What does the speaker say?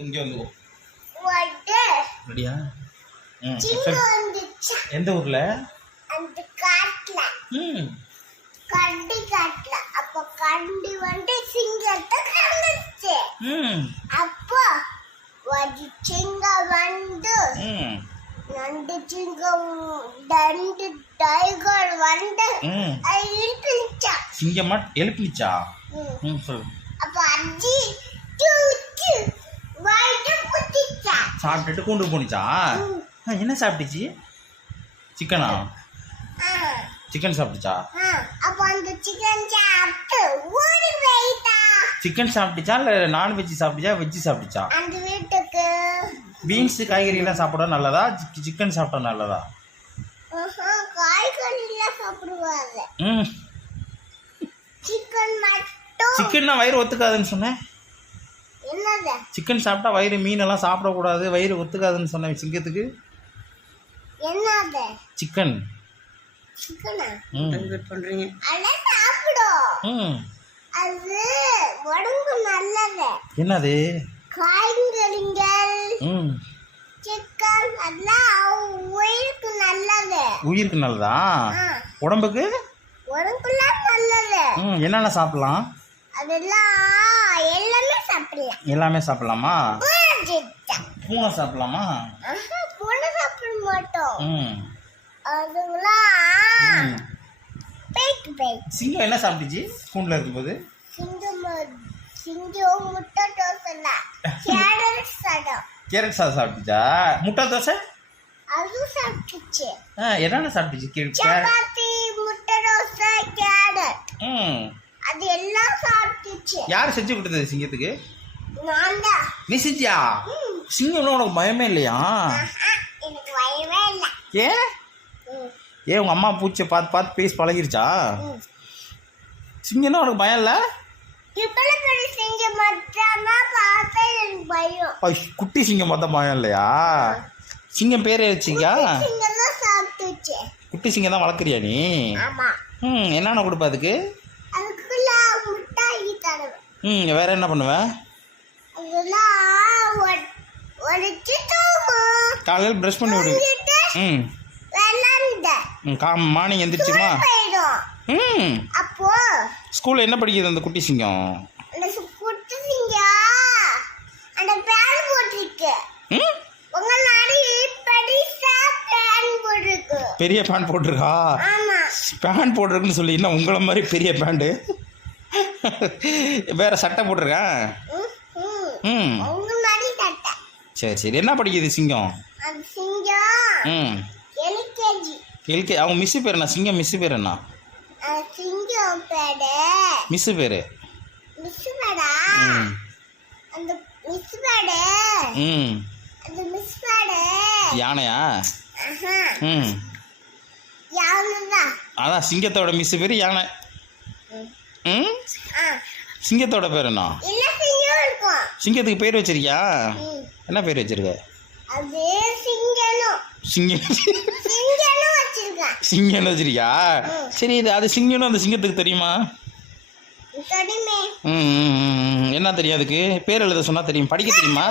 இங்கே வந்துக்கோ. ரெடியா? எந்த ஊர்ல? அந்த காட்டுல. கண்டி காட்டுல. அப்போ கண்டி வந்து சிங்கத்தை கண்டுச்சு. அப்போ ஒரு சிங்கம் வந்து ரெண்டு சிங்கம் ரெண்டு டைகர் வந்து எழுப்பிச்சா. சிங்கமா எழுப்பிச்சா? அப்போ அஜி சாப்பிட்டுட்டு கொண்டு போனிச்சா? என்ன சாப்பிட்டுச்சு? சிக்கனா? சிக்கன் சாப்பிட்டுச்சா? அப்போ அந்த சிக்கன் சாப்பிட்டு ஓடி போயிட்டா. சிக்கன் சாப்பிட்டுச்சா இல்லை நான்வெஜ் சாப்பிட்டுச்சா வெஜ்ஜு சாப்பிட்டுச்சா? அந்த வீட்டுக்கு பீன்ஸ் காய்கறிலாம் சாப்பிட நல்லதா சிக்கன் சாப்பிட்டா நல்லதா? காய்கறிலாம் சாப்பிடுவாங்க. சிக்கன் மட்டும். சிக்கன்னா வயிறு ஒத்துக்காதுன்னு சொன்னேன். என்னது? சிக்கன் சாப்பிட்டா வயிறு மீனெல்லாம் சாப்பிடக்கூடாது, வயிறு ஒத்துக்காதுன்னு சொன்னேன் சிங்கத்துக்கு. என்னது? சிக்கன். சிக்கனா? பண்றீங்க. அத சாப்பிடும். அது உடம்புக்கு நல்லது. என்னது? காய்கறிகள். சிக்கன் அதெல்லாம் உயிருக்கு நல்லது. உயிருக்கு நல்லதா? உடம்புக்கு? உடம்புக்கு நல்லது. என்னென்ன சாப்பிடலாம்? அதெல்லாம் எல்லாமே சாப்பிடலாம். எல்லாமே சாப்பிடலாமா? பூனை சாப்பிடலாமா? பூனை சாப்பிட மாட்டோம். அதெல்லாம் சிங்கம் என்ன சாப்பிட்டுச்சு கூண்டில் இருக்கும்போது? சிங்கம் முட்டை தோசை கேரட் சாதம் சாப்பிட்டுச்சா? முட்டை தோசை அதுவும் சாப்பிட்டுச்சு. என்னென்ன சாப்பிட்டுச்சு? சப்பாத்தி, முட்டை தோசை, கேரட் அது எல்லாம் சாப்பிட்டுச்சு. யார் செஞ்சு கொடுத்தது சிங்கத்துக்கு? நான் தான். நீ செஞ்சியா? சிங்கம்னா உனக்கு பயமே இல்லையா? எனக்கு பயமே இல்லை. ஏன் உங்க அம்மா பூச்சியை பார்த்து பார்த்து பேசி பழகிருச்சா? சிங்கம்னா உனக்கு பயம் இல்லை? குட்டி சிங்கம் பார்த்தா பயம் இல்லையா? சிங்கம் பேரே வச்சியா? குட்டி சிங்கம் தான் வளர்க்குறியா நீ? என்னென்ன கொடுப்ப அதுக்கு? வேற என்ன பண்ணுவ? காலையில் ப்ரஷ் பண்ணி விடுங்க. மார்னிங் எந்திரிச்சுமா? அப்போ ஸ்கூல்ல என்ன படிக்குது அந்த குட்டி சிங்கம்? குட்டி சிங்கம் அந்த பேன் போட்டிருக்கு. பெரிய பேண்ட் போட்டிருக்கா? பேண்ட் போட்டிருக்குன்னு சொல்லி என்ன உங்களை மாதிரி பெரிய பேண்ட்டு? வேற சட்டை போட்டிருக்கேன். சரி சரி. என்ன படிக்குது சிங்கம்? எல்கே. அவங்க மிஸ் பேர் என்ன? சிங்கம் மிஸ் பேர் என்ன? மிஸ் பேரு யானையா? அதான் சிங்கத்தோட மிஸ் பேரு யானை. சிங்கத்தோட பேர் என்ன? சிங்கத்துக்கு பேர் வச்சிருக்கியா? என்ன பேர் வச்சிருக்க? சிங்கம்னு வச்சிருக்கியா? சரி, இது அது சிங்கம்னு அந்த சிங்கத்துக்கு தெரியுமா? என்ன தெரியும் அதுக்கு? பேர் எழுத சொன்னா தெரியும். படிக்க தெரியுமா?